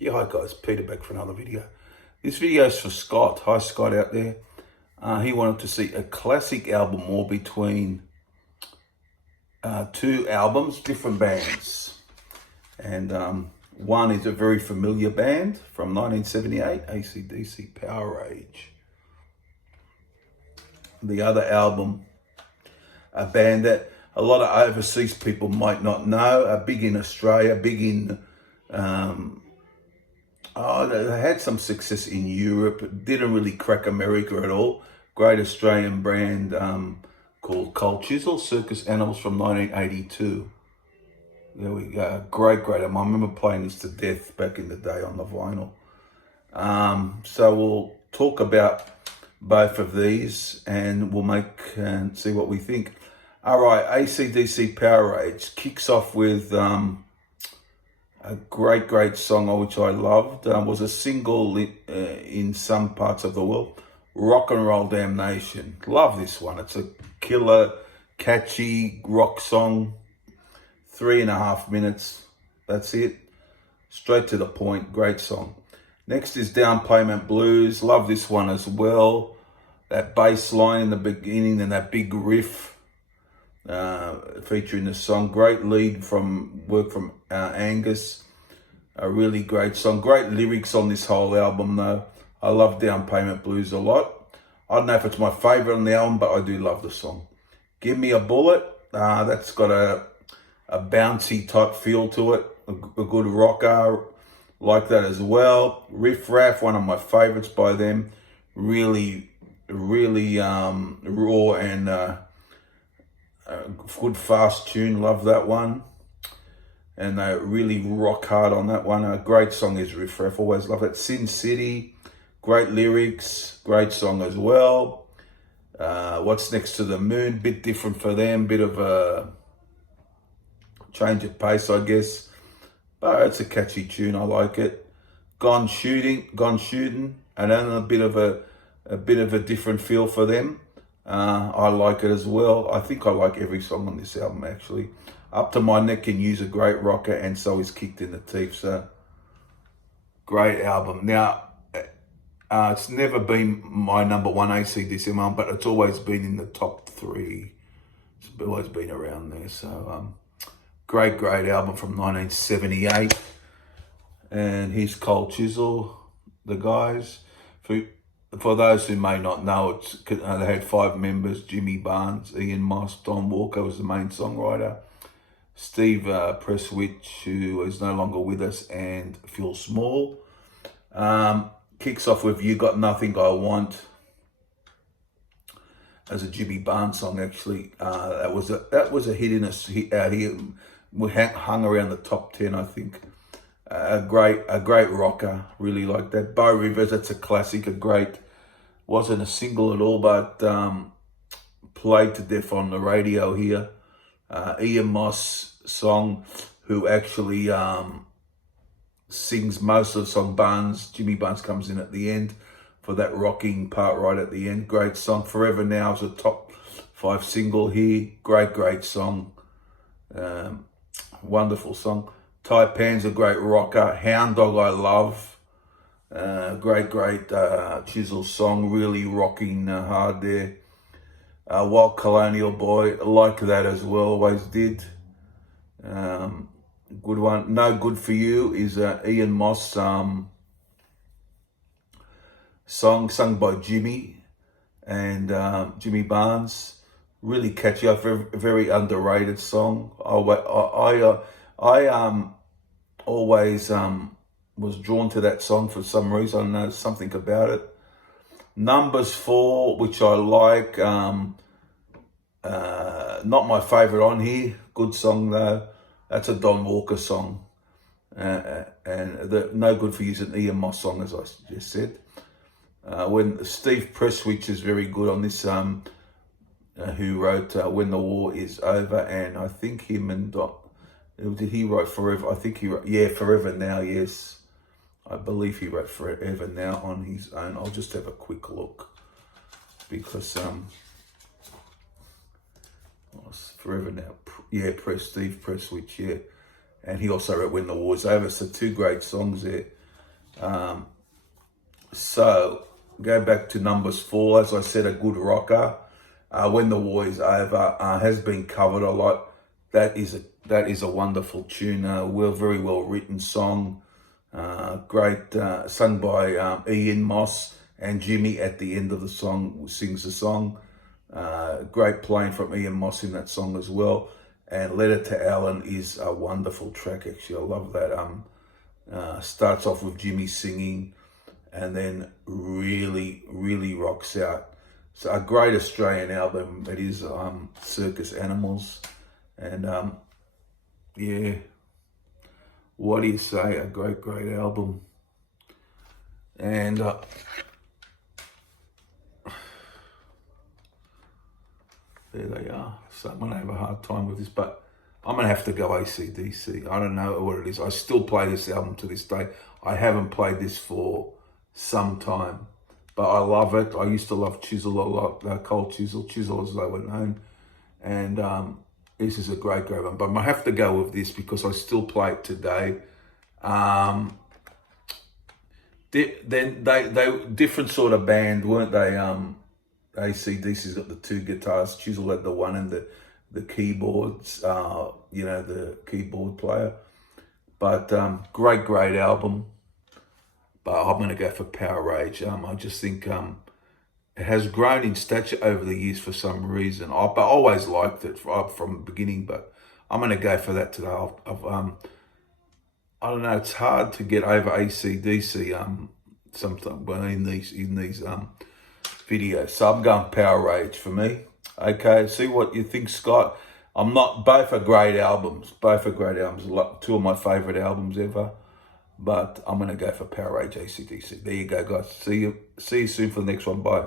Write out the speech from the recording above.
Yeah, hi guys, Peter back for another video. This video is for Scott. Hi Scott out there. He wanted to see a classic album or between two albums, different bands. And one is a very familiar band from 1978, ACDC Powerage. The other album, a band that a lot of overseas people might not know, are big in Australia, big in they had some success in Europe, didn't really crack America at all. Great Australian brand called Chisel, Circus Animals from 1982. There we go, great. I remember playing this to death back in the day on the vinyl. So we'll talk about both of these and we'll make and see what we think. All right, ACDC Powerage kicks off with a great song which I loved. Was a single in some parts of the world. Rock and Roll Damnation. Love this one. It's a killer, catchy rock song. 3.5 minutes. That's it. Straight to the point. Great song. Next is Down Payment Blues. Love this one as well. That bass line in the beginning and that big riff featuring the song. Great lead from Angus. A really great song. Great lyrics on this whole album though. I love Down Payment Blues a lot. I don't know if it's my favorite on the album, but I do love the song. Give Me a Bullet. That's got a bouncy type feel to it. A good rocker. Like that as well. Riff Raff, one of my favorites by them. Really raw and good fast tune. Love that one. And they really rock hard on that one. A great song is Riff Raff. Always love it. Sin City. Great lyrics. Great song as well. What's Next to the Moon? Bit different for them. Bit of a change of pace, I guess. But it's a catchy tune. I like it. Gone Shooting. And then a bit of a different feel for them. I like it as well. I think I like every song on this album actually. Up to My Neck Can Use a great rocker, and so is Kicked in the Teeth. So great album. Now it's never been my number one ACDC album, but it's always been in the top 3. It's always been around there. So great album from 1978. And here's Cole Chisel, the guys. For those who may not know, they had 5 members: Jimmy Barnes, Ian Moss, Don Walker was the main songwriter, Steve Presswich, who is no longer with us, and Phil Small. Kicks off with You Got Nothing I Want, as a Jimmy Barnes song actually. That was a hit out here. We hung around the top 10, I think. A great rocker, really like that. Bow Rivers, that's a classic, wasn't a single at all, but played to death on the radio here. Ian Moss song, who actually sings most of the song. Jimmy Barnes comes in at the end for that rocking part right at the end. Great song. Forever Now is a top 5 single here. Great song. Wonderful song. Taipan's a great rocker. Hound Dog I love. Great Chisel song. Really rocking hard there. Wild Colonial Boy, like that as well. Always did. Good one. No Good For You is Ian Moss song sung by Jimmy and Jimmy Barnes. Really catchy, very underrated song. I always was drawn to that song for some reason. I don't know, something about it. Numbers 4, which I like. Not my favorite on here. Good song though. That's a Don Walker song. And the No Good For You is an Ian Moss song, as I just said. When Steve Presswich is very good on this. Who wrote When the War Is Over, and I think him and did he write Forever? I think he wrote, yeah, Forever Now, yes. I believe he wrote Forever Now on his own. I'll just have a quick look, because Forever Now, yeah, Steve Presswich, yeah. And he also wrote When the War Is Over, so 2 great songs there. So go back to numbers 4. As I said, a good rocker. When the War Is Over has been covered a lot. That is a wonderful tune. Very well written song. Great, sung by Ian Moss, and Jimmy at the end of the song sings the song. Great playing from Ian Moss in that song as well. And Letter to Alan is a wonderful track, actually. I love that. Starts off with Jimmy singing and then really, really rocks out. So a great Australian album. It is Circus Animals. And yeah, what do you say? A great, great album. And there they are. So I'm going to have a hard time with this, but I'm going to have to go ACDC. I don't know what it is. I still play this album to this day. I haven't played this for some time, but I love it. I used to love Chisel a lot, Cold Chisel as they were known. And this is a great, great one. But I have to go with this because I still play it today. Then they different sort of band, weren't they? ACDC's got the 2 guitars. Chisel had the one and the keyboards. The keyboard player. But great, great album. But I'm going to go for Powerage. I just think it has grown in stature over the years for some reason. I always liked it from the beginning, but I'm going to go for that today. I don't know. It's hard to get over ACDC sometimes in these videos. So I'm going Powerage for me. Okay, see what you think, Scott. Both are great albums. Both are great albums. 2 of my favourite albums ever. But I'm going to go for Powerage ACDC. There you go, guys. See you soon for the next one. Bye.